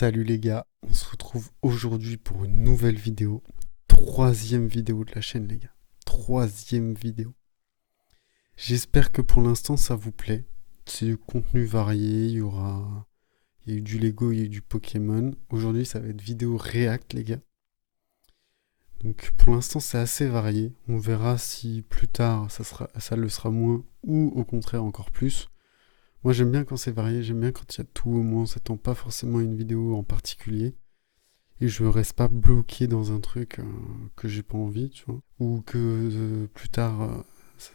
Salut les gars, on se retrouve aujourd'hui pour une nouvelle vidéo. Troisième vidéo de la chaîne les gars. Troisième vidéo. J'espère que pour l'instant ça vous plaît. C'est du contenu varié, il y a eu du Lego, il y a eu du Pokémon. Aujourd'hui ça va être vidéo React les gars. Donc pour l'instant c'est assez varié. On verra si plus tard ça le sera moins ou au contraire encore plus. Moi j'aime bien quand c'est varié, j'aime bien quand il y a tout, au moins on s'attend pas forcément à une vidéo en particulier. Et je reste pas bloqué dans un truc que j'ai pas envie, tu vois. Ou que plus tard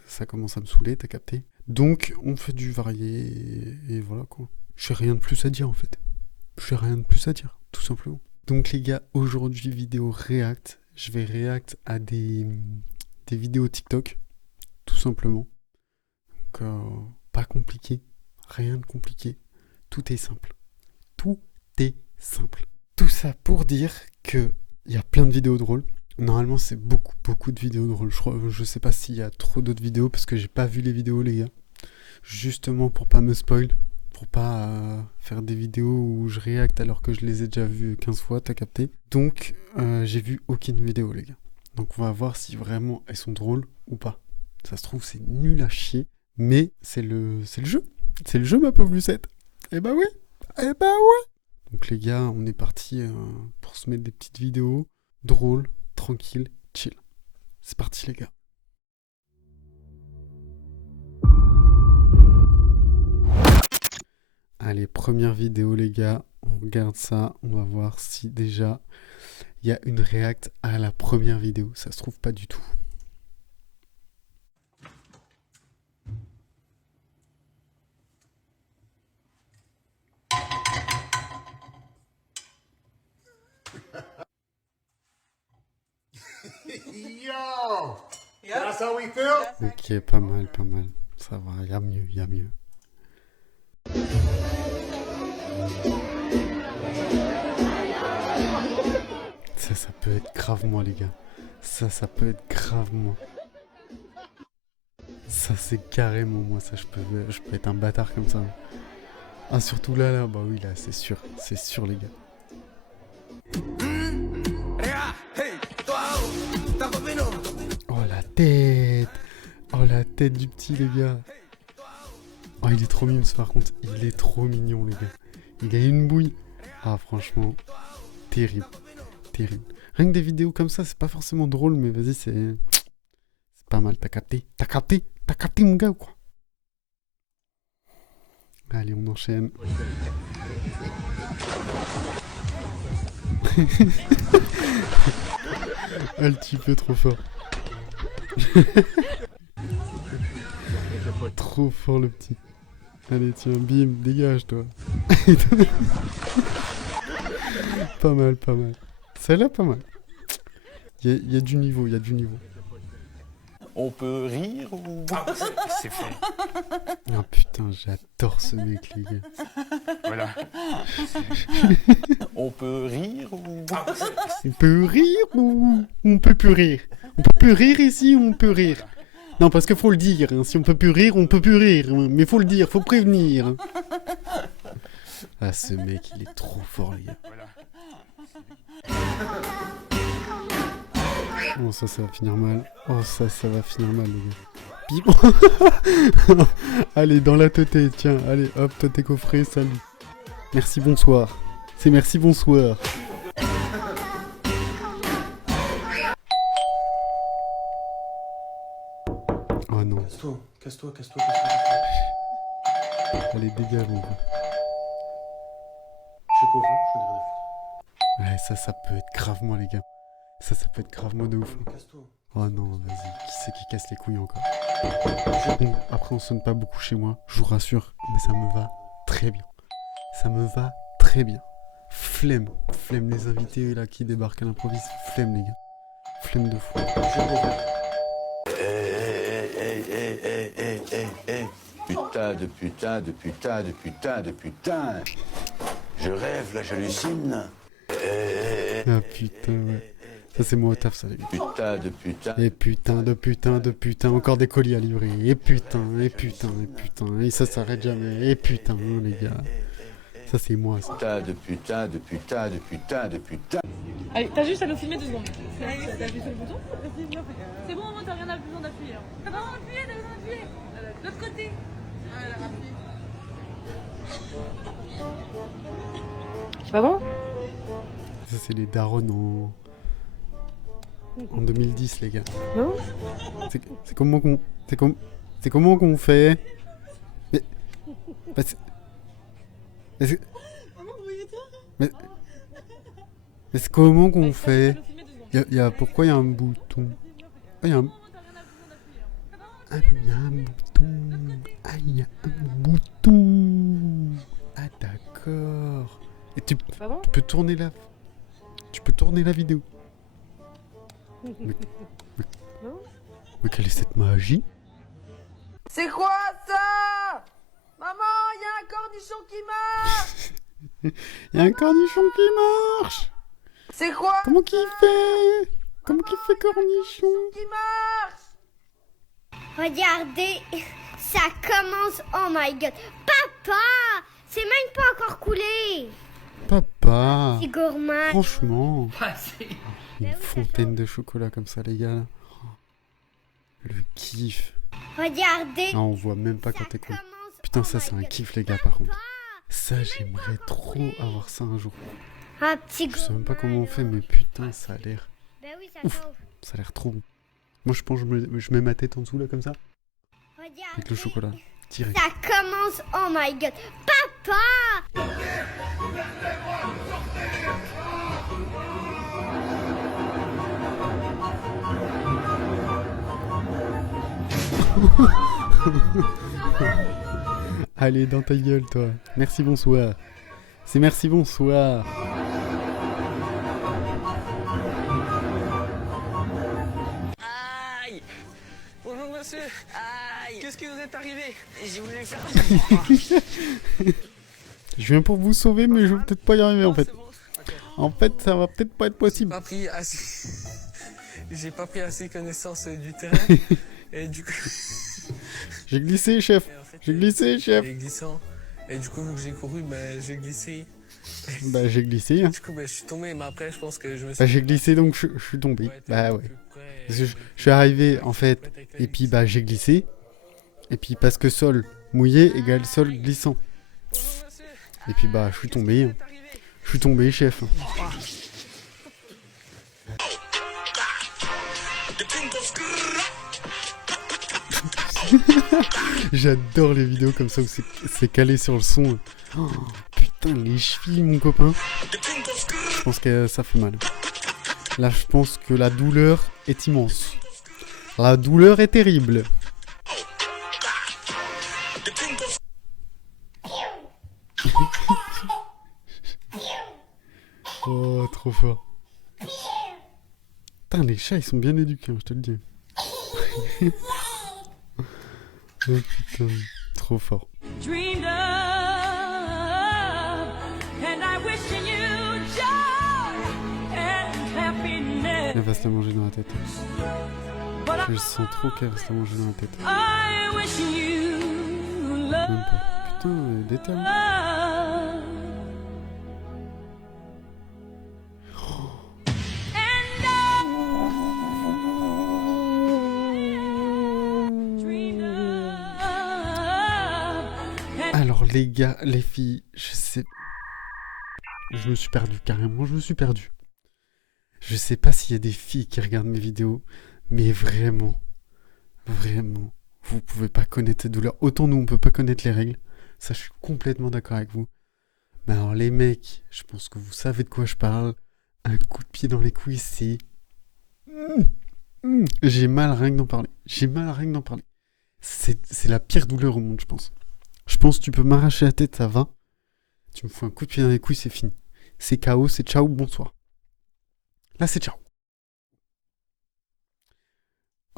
ça commence à me saouler, t'as capté. Donc on fait du varié et voilà quoi. J'ai rien de plus à dire en fait. J'ai rien de plus à dire, tout simplement. Donc les gars, aujourd'hui vidéo React. Je vais React à des vidéos TikTok, tout simplement. Donc pas compliqué. Rien de compliqué. Tout est simple. Tout est simple. Tout ça pour dire que il y a plein de vidéos drôles. Normalement, c'est beaucoup de vidéos drôles. Je sais pas s'il y a trop d'autres vidéos parce que j'ai pas vu les vidéos, les gars. Justement pour pas me spoil. Pour pas faire des vidéos où je réacte alors que je les ai déjà vues 15 fois, t'as capté. Donc, j'ai vu aucune vidéo, les gars. Donc, on va voir si vraiment elles sont drôles ou pas. Ça se trouve, c'est nul à chier. Mais c'est le jeu. C'est le jeu, ma pauvre Lucette. Eh bah oui. Eh bah ouais. Donc les gars, on est parti pour se mettre des petites vidéos drôles, tranquilles, chill. C'est parti les gars. Allez, première vidéo les gars. On regarde ça. On va voir si déjà il y a une react à la première vidéo. Ça se trouve pas du tout. Yo! That's how we feel? Ok, pas mal, pas mal. Ça va, il y a mieux, il y a mieux. Ça peut être grave moi les gars. Ça peut être grave moi. Ça c'est carrément moi, ça je peux être un bâtard comme ça. Ah surtout là, bah oui là, c'est sûr les gars. Oh la tête du petit les gars. Oh il est trop mignon par contre, il est trop mignon les gars. Il a une bouille. Ah franchement, terrible. Rien que des vidéos comme ça, c'est pas forcément drôle, mais vas-y c'est pas mal, t'as capté mon gars ou quoi? Allez on enchaîne. Un petit peu trop fort. Trop fort le petit. Allez tiens, bim, dégage toi. Pas mal. Celle-là pas mal. Il y a du niveau, On peut rire ou... C'est fait. Ah putain, j'adore ce mec les gars. Voilà. On peut rire ou... On peut rire ou on peut plus rire? On peut plus rire ici ou on peut rire? Non, parce qu'il faut le dire. Hein. Si on peut plus rire, on peut plus rire. Mais faut le dire, faut prévenir. Ah, ce mec, il est trop fort, les gars. Voilà. Oh, ça va finir mal. Oh, ça va finir mal, les gars. Bim. Allez, dans la teuté, tiens. Allez, hop, toi t'es coffré, salut. Merci, bonsoir. C'est merci, bonsoir. Oh non. Casse-toi. Allez, dégage, mon gars. Je sais pas, je connais rien à Ouais, ça peut être grave moi, les gars. Ça peut être grave moi de ouf. foutre. Casse-toi. Oh non, vas-y, qui c'est qui casse les couilles encore? Bon, après, on sonne pas beaucoup chez moi, je vous rassure, mais ça me va très bien. Flemme les invités là qui débarquent à l'improviste. Flemme, les gars. Flemme de fou. Putain de putain. Je rêve, là, j'hallucine. Ah putain, ouais. Ça, c'est moi au taf, ça, les gars. Et putain de putain, encore des colis à livrer. Et putain, et ça s'arrête jamais. Et putain, les gars. Ça, c'est moi, ça. Tas de putain, de putain, de putain, de putain. Allez, t'as juste à nous filmer 2 secondes. T'as appuyé sur le bouton? C'est bon, moi t'as rien besoin d'appuyer. Hein. T'as pas besoin d'appuyer, t'as besoin d'appuyer. De l'autre côté. C'est pas bon? Ça, c'est les darons en 2010, les gars. Non? C'est comment qu'on... C'est comment qu'on fait? Mais... Mais c'est... Mais c'est comment qu'on fait? Pourquoi il y a un bouton? Ah, il y a un... Ah, il y a un bouton. Ah, il y a un bouton. Ah, d'accord. Et tu peux tourner la... Tu peux tourner la vidéo. Mais quelle est cette magie? C'est quoi ça? Maman, il y a un cornichon qui marche. Il y a un cornichon qui marche. C'est quoi? Comment qu'il fait? Comment qu'il fait, cornichon? Qui marche? Regardez, ça commence. Oh my god. Papa, c'est même pas encore coulé. Papa, C'est gourmand. franchement, une fontaine de chocolat comme ça, les gars. Là. Le kiff. Regardez. Ah, on voit même pas quand t'es con. Putain, ça c'est un kiff, les gars, par contre. Ça, j'aimerais trop avoir ça un jour. Un petit Je sais même pas comment on fait, mais putain, ça a l'air... Ben oui, ça Ouf, ça a l'air trop bon. Moi, je pense que je mets ma tête en dessous, là, comme ça, avec le chocolat. Direct. Ça commence. Oh my god. Papa. Allez, dans ta gueule, toi. Merci, bonsoir. C'est merci, bonsoir. Aïe! Bonjour monsieur! Aïe! Qu'est-ce qui vous est arrivé? J'ai voulu faire... Je viens pour vous sauver, mais je vais peut-être pas y arriver, en fait. C'est bon. En fait, ça va peut-être pas être possible. Pas pris assez... J'ai pas pris assez connaissance du terrain. Et du coup... J'ai glissé, chef. Et en fait, J'ai glissé, chef. j'ai glissant. Et du coup, vu que j'ai couru, bah, j'ai glissé. Bah, j'ai glissé. Hein. Du coup, bah, je suis tombé, mais après, je pense que je me suis... Bah, j'ai glissé, donc je suis tombé. Ouais, Bah, t'es ouais. plus près, Parce que je suis arrivé, en fait, et puis, bah, j'ai glissé. Et puis, parce que sol mouillé égale sol glissant. Bonjour monsieur! Et puis, bah, je suis tombé. Hein. Je suis tombé, chef. J'adore les vidéos comme ça où c'est calé sur le son. Oh, putain, les chevilles, mon copain. Je pense que ça fait mal. Là, je pense que la douleur est immense. La douleur est terrible. Oh, trop fort. Putain, les chats, ils sont bien éduqués, hein, je te le dis. Oh putain, trop fort. Dreamed of, and I wish you joy and happiness. Elle va se la manger dans la tête. But Je sens trop qu'elle va se la manger dans la tête. I wish you Même love. pas. Putain, elle est déterre. Alors les gars, les filles, je sais... Je me suis perdu, carrément, je me suis perdu. Je sais pas s'il y a des filles qui regardent mes vidéos, mais vraiment, vraiment, vous pouvez pas connaître cette douleur. Autant nous, on peut pas connaître les règles. Ça, je suis complètement d'accord avec vous. Mais alors les mecs, je pense que vous savez de quoi je parle. Un coup de pied dans les couilles, c'est... J'ai mal rien que d'en parler. J'ai mal rien que d'en parler. C'est la pire douleur au monde, je pense. Je pense que tu peux m'arracher la tête, ça va. Tu me fous un coup de pied dans les couilles, c'est fini. C'est KO, c'est ciao, bonsoir. Là, c'est ciao.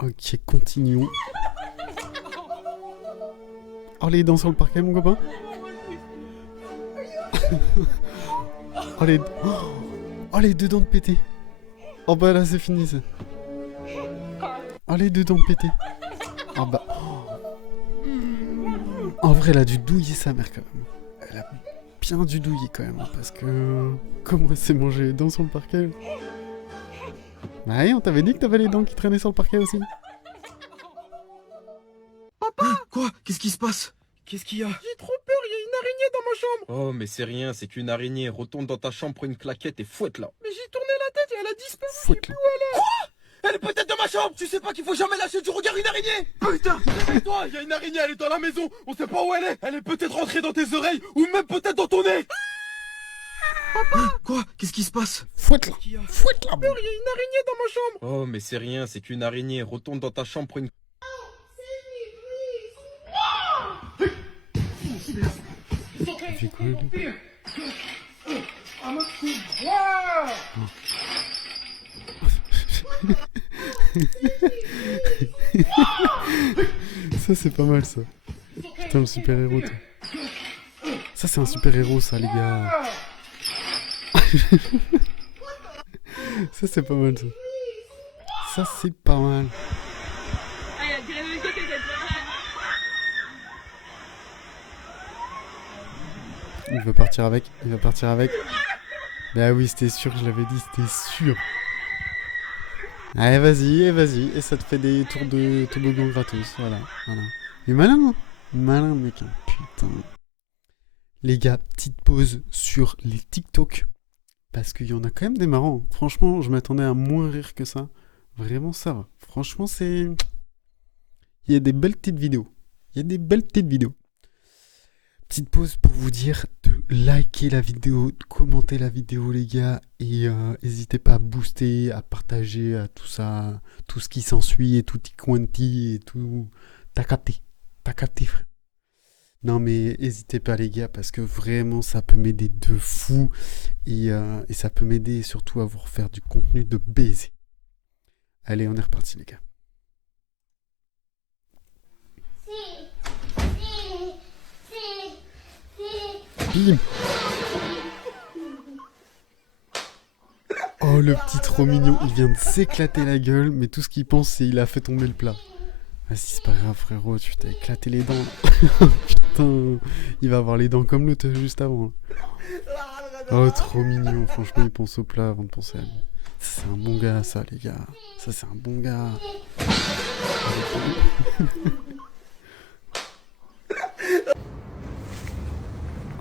Ok, continuons. Oh, les dents sur le parquet, mon copain. Oh, les deux dents de pété. Oh, bah là, c'est fini, ça. Oh, les deux dents de pété. Oh, bah... En vrai, elle a dû douiller sa mère, quand même. Elle a bien dû douiller quand même, hein, parce que... Comment elle s'est mangé les dents sur le parquet? Bah oui, on t'avait dit que t'avais les dents qui traînaient sur le parquet aussi. Quoi? Qu'est-ce qui se passe? Qu'est-ce qu'il y a? J'ai trop peur, il y a une araignée dans ma chambre. Oh, mais c'est rien, c'est qu'une araignée. Retourne dans ta chambre, prends une claquette et fouette-la. Mais j'ai tourné la tête et elle a disparu. Fouette-la. Elle est peut-être dans ma chambre. Tu sais pas qu'il faut jamais lâcher du regard une araignée. Putain, réveille-toi, il y a une araignée, elle est dans la maison. On sait pas où elle est. Elle est peut-être rentrée dans tes oreilles ou même peut-être dans ton nez. Papa! Quoi? Qu'est-ce qui se passe? Fouette-la. Fouette-la. Il y a une araignée dans ma chambre. Oh, mais c'est rien, c'est qu'une araignée. Retourne dans ta chambre, prends une... J'ai quoi, lui? Ça c'est pas mal ça. Putain, le super héros. Ça c'est un super héros ça les gars. Ça c'est pas mal ça. Ça c'est pas mal. Il va partir avec, il va partir avec. Bah oui, c'était sûr, je l'avais dit, c'était sûr. Allez, vas-y, vas-y. Et ça te fait des tours de toboggan gratos, voilà, voilà. Mais malin, hein. Malin mec, hein. Putain. Les gars, petite pause sur les TikTok. Parce qu'il y en a quand même des marrants. Franchement, je m'attendais à moins rire que ça. Vraiment, ça va. Franchement, c'est... Il y a des belles petites vidéos. Il y a des belles petites vidéos. Petite pause pour vous dire de liker la vidéo, de commenter la vidéo les gars. Et n'hésitez pas à booster, à partager, à tout ça. Tout ce qui s'ensuit et tout quanti et tout. T'as capté frère. Non mais n'hésitez pas les gars parce que vraiment ça peut m'aider de fou. Et ça peut m'aider surtout à vous refaire du contenu de baiser. Allez, on est reparti les gars. Bim. Oh le petit trop mignon, il vient de s'éclater la gueule, mais tout ce qu'il pense c'est il a fait tomber le plat. Vas-y c'est pas grave frérot, tu t'es éclaté les dents. Putain, il va avoir les dents comme l'autre juste avant. Oh trop mignon, franchement il pense au plat avant de penser à lui. Ça, c'est un bon gars ça les gars, ça c'est un bon gars.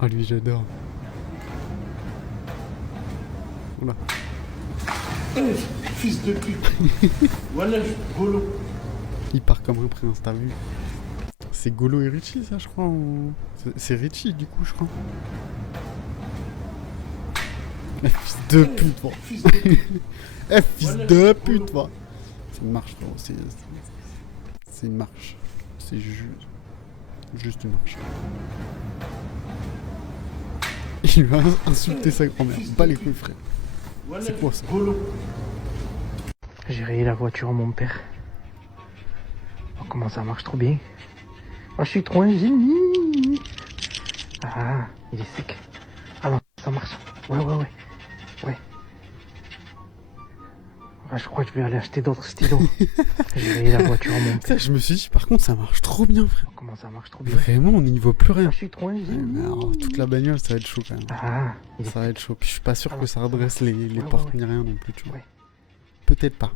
Oh lui j'adore. Voilà. Fils de pute. Voilà, Golo. Il part comme un prince, t'as vu? C'est Golo et Richie ça je crois ou... C'est Richie du coup je crois. Fils de pute toi. Fils de pute toi. C'est une marche frérot, c'est une marche. C'est juste une marche. Il va insulter sa grand-mère. Pas les couilles, frère. C'est quoi ça? J'ai rayé la voiture à mon père. Oh, comment ça marche trop bien. Oh, je suis trop un génie. Ah, il est sec. Ah non, ça marche. Ouais. Ah, je crois que je vais aller acheter d'autres stylos. J'ai rayé la voiture à mon père. Ça, je me suis dit, par contre, ça marche trop bien, frère. Oh, comment ça marche trop bien. Vraiment, on n'y voit plus rien. Oh, je suis trop un génie. Alors, toute la bagnole, ça va être chaud quand même. Ah, ça va être chaud. Puis je suis pas sûr que ça redresse les Ouais, portes ouais. ni rien non plus, tu vois. Ouais. Peut-être pas.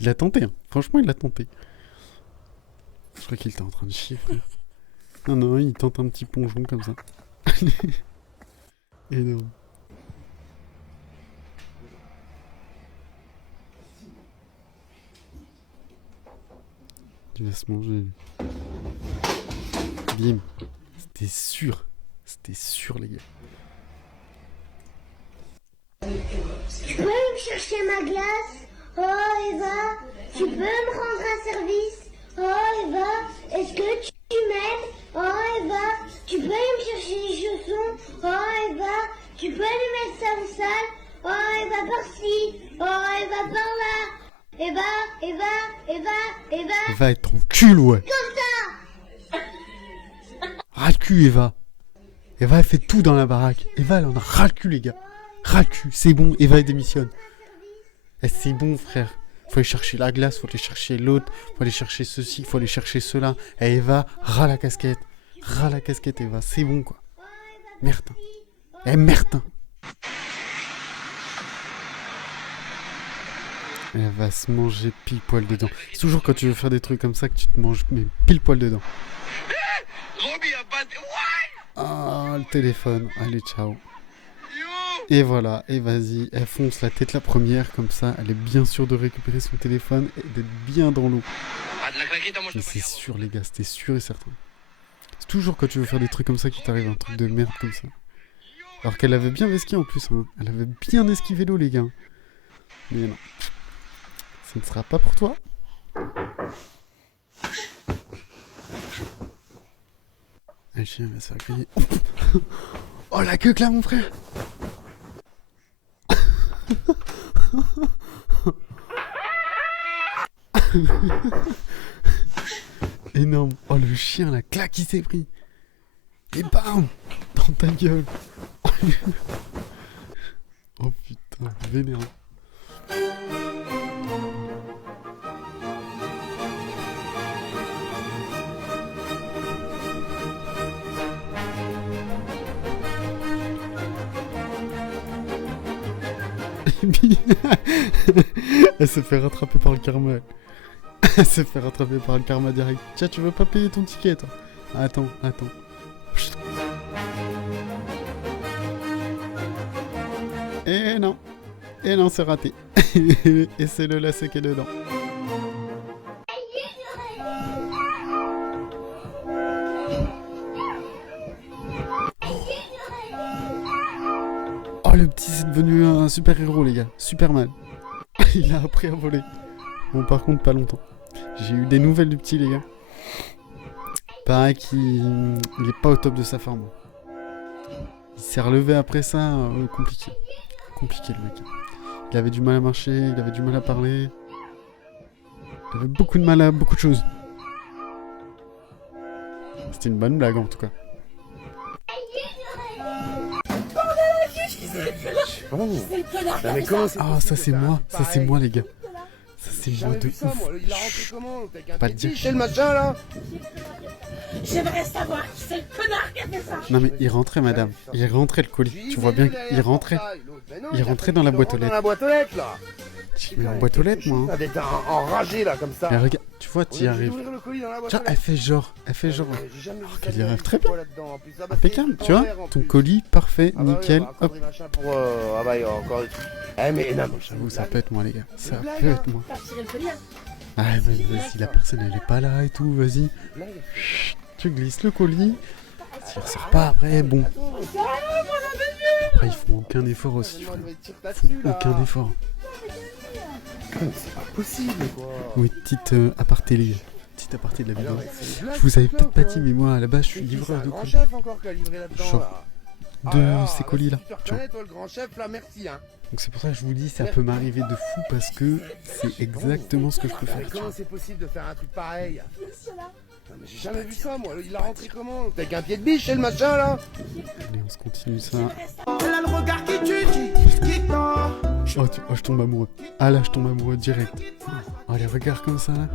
Il a tenté, hein. Franchement, il a tenté. Je crois qu'il était en train de chier, frère. Non, il tente un petit plongeon comme ça. Énorme. Il va se manger. Bim. C'était sûr, les gars. Tu peux me chercher ma glace? Oh Eva, tu peux me rendre un service? Oh Eva, est-ce que tu m'aides? Oh Eva, tu peux me chercher les chaussons? Oh Eva, tu peux lui mettre ça au sale? Oh Eva par-ci, oh Eva par-là. Eva. Va être ton cul, ouais. Comme ça. Ras le cul, Eva. Eva, elle fait tout dans la baraque. Eva, elle en a ras le cul, les gars. Ras le cul, c'est bon, Eva, elle démissionne. Eh, c'est bon, frère. Faut aller chercher la glace, faut aller chercher l'autre, faut aller chercher ceci, faut aller chercher cela. Et Eva, ras la casquette. Ras la casquette, Eva, c'est bon, quoi. Merde. Eh, merde. Elle va se manger pile poil dedans. C'est toujours quand tu veux faire des trucs comme ça que tu te manges mais pile poil dedans. Ah, le téléphone. Allez, ciao. Et voilà, et vas-y, elle fonce la tête la première, comme ça, elle est bien sûre de récupérer son téléphone et d'être bien dans l'eau. Mais c'est sûr, les gars, c'était sûr et certain. C'est toujours quand tu veux faire des trucs comme ça qu'il t'arrive un truc de merde comme ça. Alors qu'elle avait bien esquivé en plus, hein. Elle avait bien esquivé l'eau, les gars. Mais non. Ce ne sera pas pour toi. Le chien va se faire griller. Oh, la queue là, mon frère. Énorme. Oh, le chien, la claque qui s'est pris. Et bam, dans ta gueule. Oh putain, vénère. Elle se fait rattraper par le karma. Elle se fait rattraper par le karma direct. Tiens, tu veux pas payer ton ticket, toi? Attends. Et non, c'est raté. Et c'est le lacet qui est dedans. Oh, le petit, c'est devenu un super-héros, les gars. Superman. Il a appris à voler. Bon, par contre, pas longtemps. J'ai eu des nouvelles du petit, les gars. Pareil qu'il est pas au top de sa forme. Il s'est relevé après ça, compliqué. Compliqué, le mec. Il avait du mal à marcher, il avait du mal à parler. Il avait beaucoup de mal à beaucoup de choses. C'était une bonne blague, en tout cas. Ah, ça c'est moi, les gars. Ça c'est moi de ouf. Pas de dire. Chez le machin là. J'aimerais savoir qui c'est le connard qui a fait ça. Non mais il rentrait, madame. Il rentrait le colis. Tu vois bien qu'il rentrait. Il rentrait dans la boîte aux lettres. Dans la boîte aux lettres là. Je mets en boîte aux lettres, moi. T'es enragé là comme ça. Mais regarde, tu vois, tu y arrives. Tiens, elle fait genre. Alors qu'elle y arrive très bien. Impeccable, tu vois. Ton colis, parfait, nickel. Hop. Ah bah il y a encore des trucs. Eh mais non, j'avoue, ça peut être moi, les gars. Ça peut être moi. Ah, vas-y, la personne elle est pas là et tout, vas-y. Chut, tu glisses le colis. Tu ressors pas après, bon. Après, ils font aucun effort aussi, frère. Ils font aucun effort. C'est pas possible quoi. Oui, petite aparté, les gars. Petite aparté de la vidéo. Je vous avais peut-être pas dit, mais moi à la base je suis livreur de colis. Genre de ces colis là. Tu vois. Donc c'est pour ça que je vous dis, ça peut m'arriver de fou parce que c'est exactement ce que je peux faire. Comment c'est possible de faire un truc pareil? Mais j'ai jamais vu ça moi, il a rentré comment? T'as qu'un pied de biche chez le machin là? Allez, on se continue ça. Elle a le regard qui tue, qui tord. Oh, je tombe amoureux. Ah là, je tombe amoureux direct. Oh, les regards comme ça là.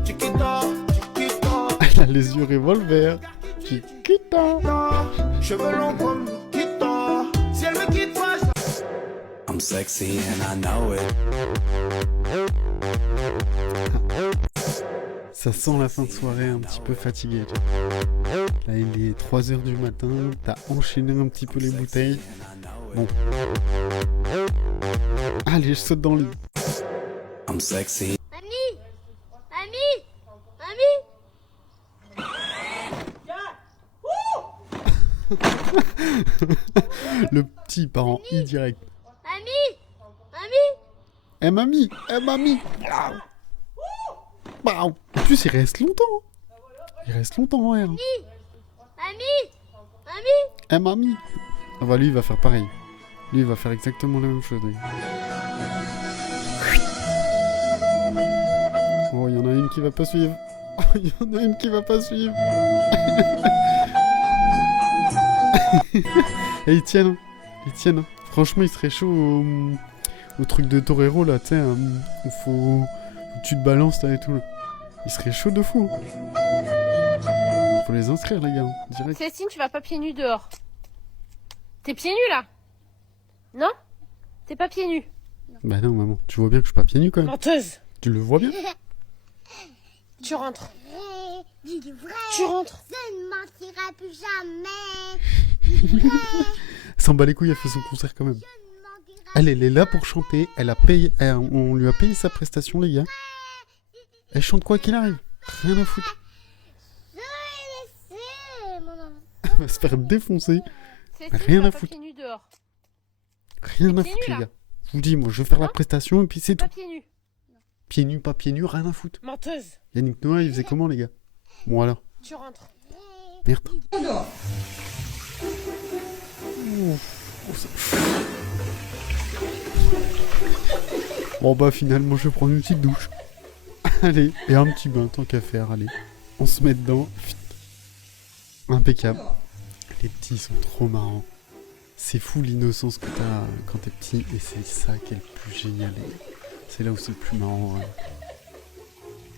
Elle a les yeux revolver. Chiquita. Cheveux longs comme Nikita. Si elle me quitte pas, I'm sexy and I know it. Ça sent la fin de soirée un petit peu fatigué. Là, il est 3h du matin. T'as enchaîné un petit peu les bouteilles. Bon. Allez, je saute dans le lit. I'm sexy. Le petit part en I direct. Mamie. En plus, il reste longtemps. Il reste longtemps en R. Mamie. Ah bah lui, il va faire pareil. Lui, il va faire exactement la même chose. Lui. Oh, il y en a une qui va pas suivre. Et ils tiennent. Franchement, il serait chaud au truc de Torero là, tu sais. Il faut tu te balances là et tout. Il serait chaud de fou. Faut les inscrire les gars, direct. Célestine, tu vas pas pieds nus dehors. T'es pieds nus là? Non? T'es pas pieds nus? Bah non maman, tu vois bien que je suis pas pieds nus quand même. Menteuse! Tu le vois bien? Tu rentres. Dis du vrai. Tu rentres. Je ne mentirai plus jamais. Dis du vrai. Elle s'en bat les couilles, elle fait son concert quand même. Elle est là pour chanter, elle a payé, on lui a payé sa prestation les gars. Elle chante quoi qu'il arrive, rien à foutre. Je vais laisser mon enfant. Elle va se faire défoncer, Célestine, rien tu vas à pas foutre. pieds nus dehors. Rien à pieds foutre nus, les là. gars. Je vous dis, moi je vais faire la prestation et puis c'est tout. Pas pieds nus. Pieds nus, pas pieds nus, rien à foutre. Menteuse. Yannick Noah il faisait comment les gars? Bon alors, Tu rentres. merde. Ouf. Bon bah finalement je vais prendre une petite douche. Allez, et un petit bain tant qu'à faire, allez. On se met dedans. Impeccable. Les petits sont trop marrants. C'est fou l'innocence que t'as quand t'es petit et c'est ça qui est le plus génial. C'est là où c'est le plus marrant. Ouais.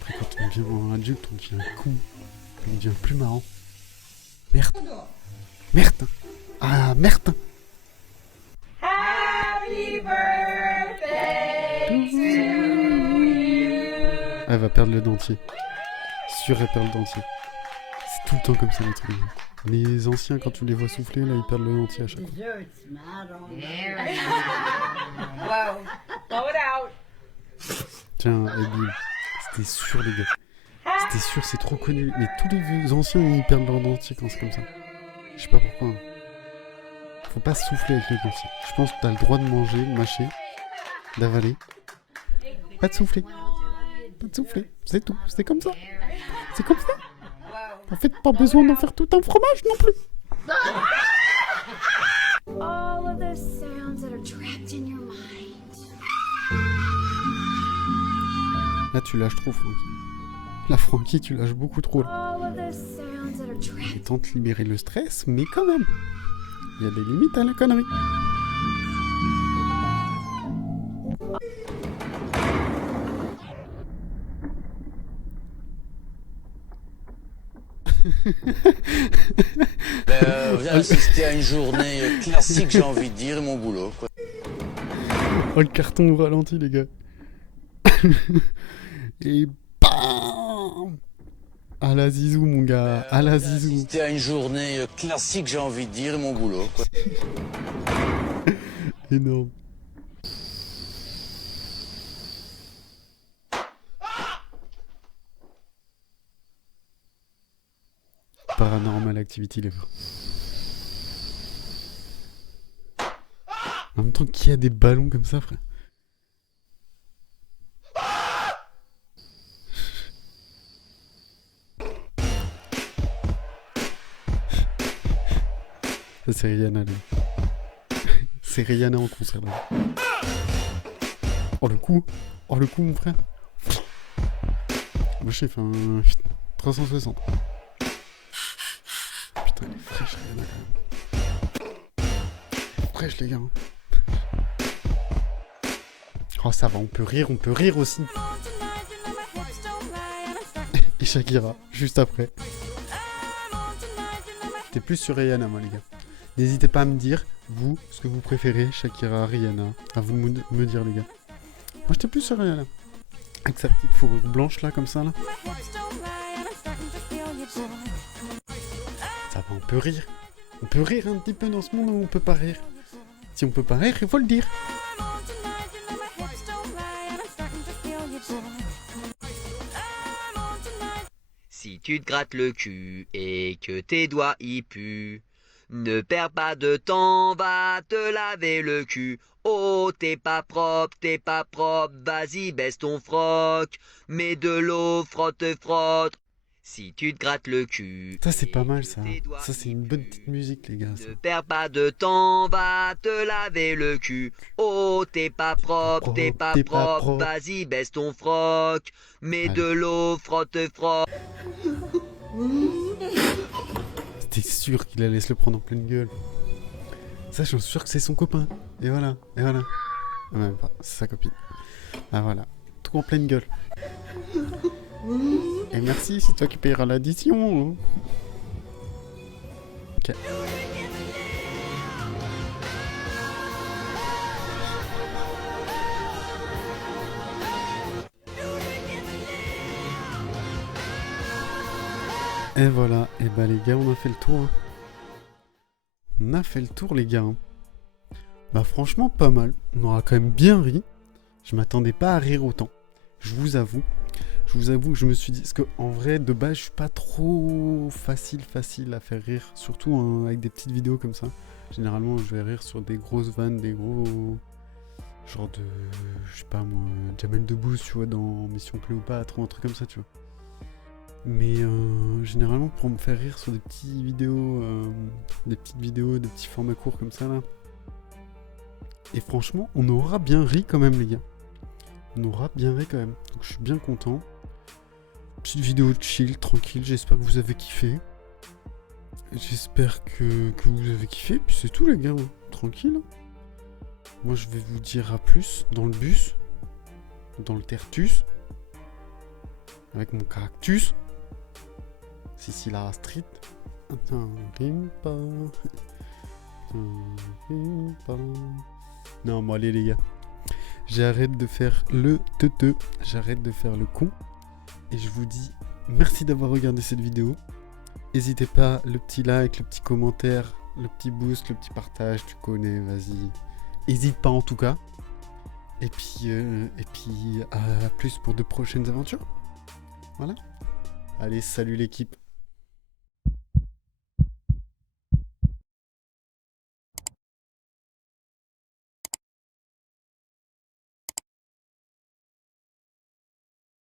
Après quand on devient adulte, on devient con. On devient plus marrant. Merde. Merde. Ah merde. Elle va perdre le dentier. Sûr, elle perd le dentier. C'est tout le temps comme ça, les trucs. Les anciens, quand tu les vois souffler, là, ils perdent le dentier à chaque fois. Tiens, Bill, c'était sûr, les gars. C'était sûr, c'est trop connu. Mais tous les vieux anciens, ils perdent leur dentier quand c'est comme ça. Je sais pas pourquoi. Faut pas souffler avec le dentier. Je pense que t'as le droit de manger, de mâcher, d'avaler. Pas de souffler. Pas de souffler. C'est tout. C'est comme ça. C'est comme ça. En fait, pas besoin d'en faire tout un fromage non plus. All of those sounds that are trapped in your mind. Là, tu lâches trop, Francky. Là, Francky, tu lâches beaucoup trop. Là. All of those sounds that are trapped. Il tente de libérer le stress, mais quand même. Il y a des limites à la connerie. Viens assister à une journée classique, j'ai envie de dire, mon boulot, quoi. Oh, le carton au ralenti, les gars. Et bam! À la zizou, mon gars. À la zizou. Assister à une journée classique, j'ai envie de dire, mon boulot, quoi. Énorme. Paranormal Activity, les gars. En même temps, qui a des ballons comme ça, frère? Ça, c'est Rihanna, là. C'est Rihanna en concert, là. Oh, le coup! Oh, le coup, mon frère! Moi, j'ai fait un 360. Putain, elle est fraîche, Rihanna, quand même. Fraîche, les gars. Oh, ça va, on peut rire aussi. Et Shakira, juste après. J'étais plus sur Rihanna, moi, les gars. N'hésitez pas à me dire, vous, ce que vous préférez, Shakira, Rihanna. À vous de me dire, les gars. Moi, j'étais plus sur Rihanna. Avec sa petite fourrure blanche, là, comme ça, là. Ça va, on peut rire. On peut rire un petit peu dans ce monde où on peut pas rire. Si on peut pas rire, il faut le dire. Si tu te grattes le cul et que tes doigts y puent, ne perds pas de temps, va te laver le cul. Oh, t'es pas propre, vas-y, baisse ton froc, mets de l'eau, frotte. Si tu te grattes le cul... Ça, c'est pas mal, ça. Ça, c'est une bonne petite musique, les gars. Ça. Ne perds pas de temps, va te laver le cul. Oh, t'es pas propre, vas-y, baisse ton froc, mets de l'eau, frotte. T'es sûr qu'il la laisse le prendre en pleine gueule. Ça, je suis sûr que c'est son copain. Et voilà, et voilà. Même pas, c'est sa copine. Ah voilà, tout en pleine gueule. Et merci, c'est toi qui payeras l'addition. Ok. Et voilà, et bah les gars, on a fait le tour. Hein. On a fait le tour les gars. Hein. Bah franchement pas mal. On aura quand même bien ri. Je m'attendais pas à rire autant. Je vous avoue, je me suis dit... Parce qu'en vrai, de base, je suis pas trop facile à faire rire. Surtout hein, avec des petites vidéos comme ça. Généralement, je vais rire sur des grosses vannes, des gros... Genre de... Je sais pas moi, Jamel Debbouze, tu vois, dans Mission Cléopâtre ou un truc comme ça, tu vois. Mais généralement pour me faire rire sur des petites vidéos, des petits formats courts comme ça là. Et franchement, on aura bien ri quand même les gars. On aura bien ri quand même. Donc je suis bien content. Petite vidéo chill, tranquille, j'espère que vous avez kiffé. J'espère que vous avez kiffé. Puis c'est tout les gars, hein. Tranquille. Moi je vais vous dire à plus dans le bus. Dans le tertus. Avec mon cactus. Sissi la street. Rime pas. Non, bon, allez, les gars. J'arrête de faire le teuteux. J'arrête de faire le con. Et je vous dis merci d'avoir regardé cette vidéo. N'hésitez pas, le petit like, le petit commentaire, le petit boost, le petit partage. Tu connais, vas-y. N'hésite pas en tout cas. Et puis à plus pour de prochaines aventures. Voilà. Allez, salut l'équipe.